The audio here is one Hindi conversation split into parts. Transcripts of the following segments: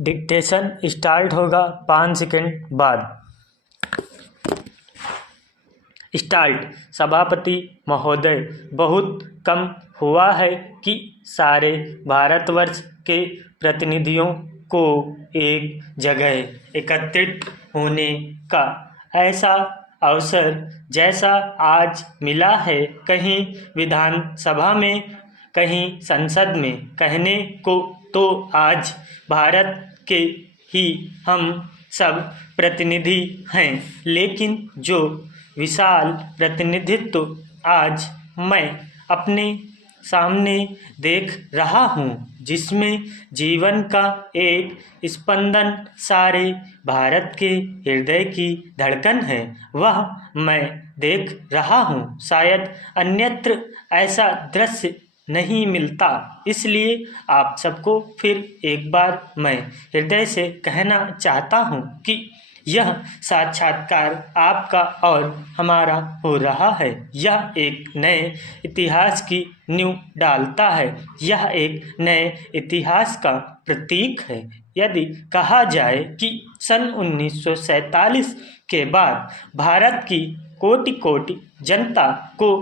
डिक्टेशन स्टार्ट होगा 5 सेकंड बाद। स्टार्ट। सभापति महोदय, बहुत कम हुआ है कि सारे भारतवर्ष के प्रतिनिधियों को एक जगह एकत्रित होने का ऐसा अवसर जैसा आज मिला है, कहीं विधानसभा में, कहीं संसद में। कहने को तो आज भारत के ही हम सब प्रतिनिधि हैं, लेकिन जो विशाल प्रतिनिधित्व आज मैं अपने सामने देख रहा हूँ, जिसमें जीवन का एक स्पंदन सारे भारत के हृदय की धड़कन है, वह मैं देख रहा हूँ। शायद अन्यत्र ऐसा दृश्य नहीं मिलता। इसलिए आप सबको फिर एक बार मैं हृदय से कहना चाहता हूँ कि यह साक्षात्कार आपका और हमारा हो रहा है। यह एक नए इतिहास की नींव डालता है। यह एक नए इतिहास का प्रतीक है। यदि कहा जाए कि सन 1947 के बाद भारत की कोटि कोटि जनता को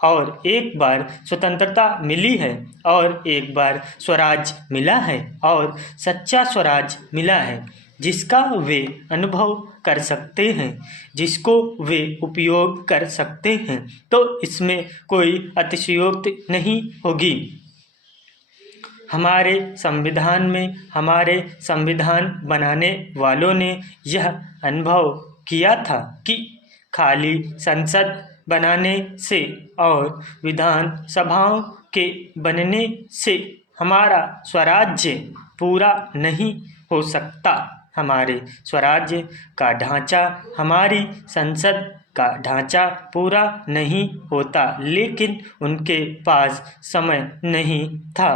और एक बार स्वतंत्रता मिली है, और एक बार स्वराज मिला है, और सच्चा स्वराज मिला है, जिसका वे अनुभव कर सकते हैं, जिसको वे उपयोग कर सकते हैं, तो इसमें कोई अतिशयोक्ति नहीं होगी। हमारे संविधान में हमारे संविधान बनाने वालों ने यह अनुभव किया था कि खाली संसद बनाने से और विधानसभाओं के बनने से हमारा स्वराज्य पूरा नहीं हो सकता। हमारे स्वराज्य का ढांचा, हमारी संसद का ढांचा पूरा नहीं होता, लेकिन उनके पास समय नहीं था।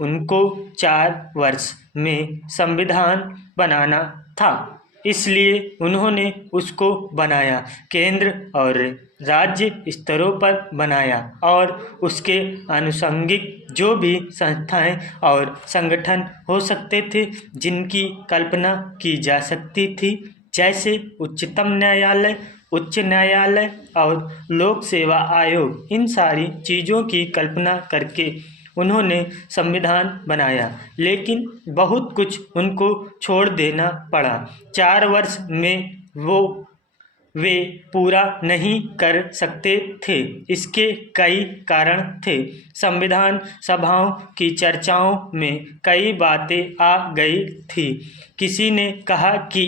उनको 4 वर्ष में संविधान बनाना था, इसलिए उन्होंने उसको बनाया, केंद्र और राज्य स्तरों पर बनाया, और उसके आनुषंगिक जो भी संस्थाएं और संगठन हो सकते थे, जिनकी कल्पना की जा सकती थी, जैसे उच्चतम न्यायालय, उच्च न्यायालय और लोक सेवा आयोग, इन सारी चीज़ों की कल्पना करके उन्होंने संविधान बनाया। लेकिन बहुत कुछ उनको छोड़ देना पड़ा। 4 वर्ष में वे पूरा नहीं कर सकते थे। इसके कई कारण थे। संविधान सभाओं की चर्चाओं में कई बातें आ गई थी। किसी ने कहा कि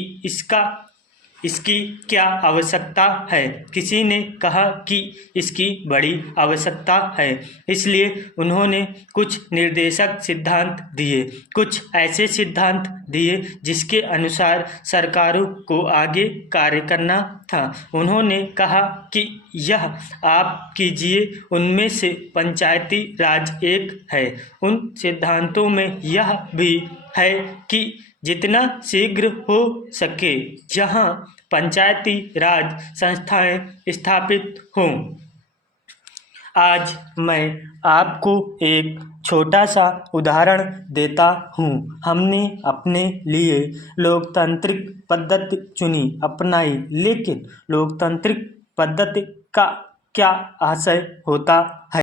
इसकी क्या आवश्यकता है, किसी ने कहा कि इसकी बड़ी आवश्यकता है। इसलिए उन्होंने कुछ निर्देशक सिद्धांत दिए, कुछ ऐसे सिद्धांत दिए जिसके अनुसार सरकारों को आगे कार्य करना था। उन्होंने कहा कि यह आप कीजिए, उनमें से पंचायती राज एक है। उन सिद्धांतों में यह भी है कि जितना शीघ्र हो सके जहां पंचायती राज संस्थाएं स्थापित हों। आज मैं आपको एक छोटा सा उदाहरण देता हूँ। हमने अपने लिए लोकतांत्रिक पद्धति चुनी, अपनाई, लेकिन लोकतांत्रिक पद्धति का क्या आशय होता है?